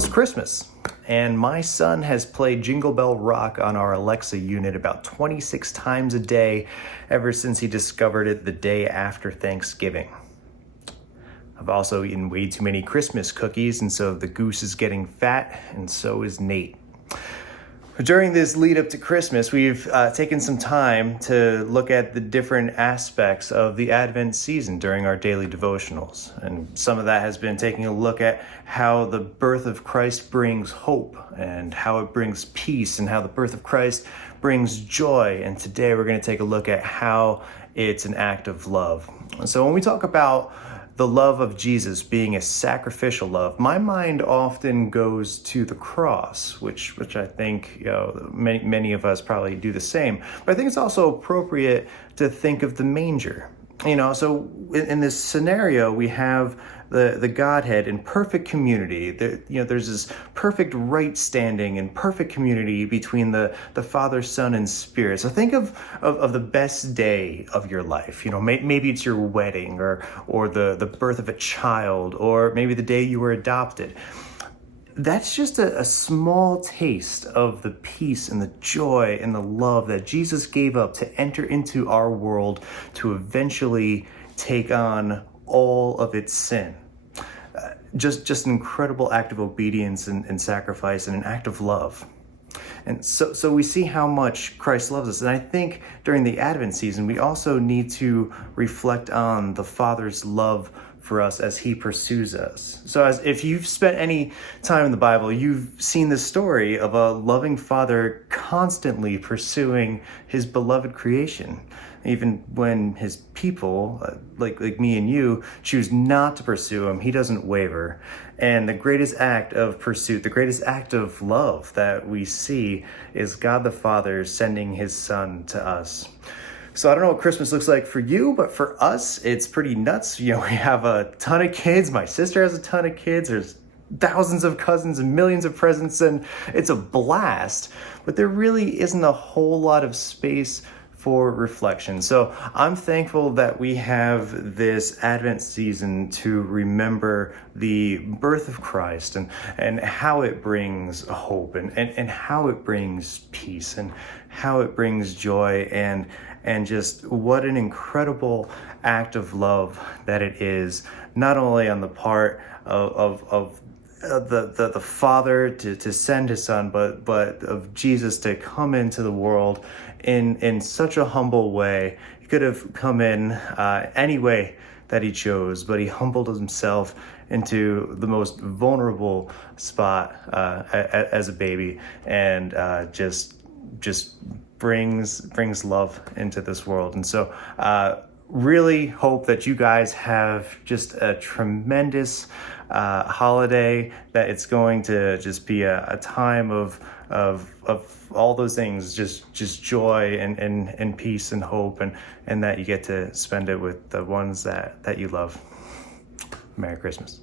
almost Christmas, and my son has played Jingle Bell Rock on our Alexa unit about 26 times a day ever since he discovered it the day after Thanksgiving. I've also eaten way too many Christmas cookies, and so the goose is getting fat, and so is Nate. During this lead up to Christmas, we've taken some time to look at the different aspects of the Advent season during our daily devotionals. And some of that has been taking a look at how the birth of Christ brings hope and how it brings peace and how the birth of Christ brings joy. And today we're going to take a look at how it's an act of love. And so when we talk about the love of Jesus being a sacrificial love, my mind often goes to the cross, which I think many of us probably do the same. But I think it's also appropriate to think of the manger. So in this scenario, we have the Godhead in perfect community. There's this perfect right standing and perfect community between the Father, Son, and Spirit. So think of the best day of your life. Maybe it's your wedding or the birth of a child, or maybe the day you were adopted. That's just a small taste of the peace and the joy and the love that Jesus gave up to enter into our world to eventually take on all of its sin. Just an incredible act of obedience and sacrifice and an act of love. And so we see how much Christ loves us. And I think during the Advent season, we also need to reflect on the Father's love for us as he pursues us. So if you've spent any time in the Bible, you've seen the story of a loving Father constantly pursuing his beloved creation. Even when his people, like me and you, choose not to pursue him, he doesn't waver. And the greatest act of pursuit, the greatest act of love that we see is God the Father sending his Son to us. So I don't know what Christmas looks like for you, but for us, it's pretty nuts. We have a ton of kids. My sister has a ton of kids. There's thousands of cousins and millions of presents, and it's a blast. But there really isn't a whole lot of space for reflection. So I'm thankful that we have this Advent season to remember the birth of Christ and how it brings hope and how it brings peace and how it brings joy and just what an incredible act of love that it is, not only on the part of the Father to send his Son, but of Jesus to come into the world in such a humble way. He could have come in any way that he chose, but he humbled himself into the most vulnerable spot as a baby, and just brings love into this world. And so really hope that you guys have just a tremendous holiday, that it's going to just be a time of all those things, just joy and peace and hope, and that you get to spend it with the ones that you love. Merry Christmas.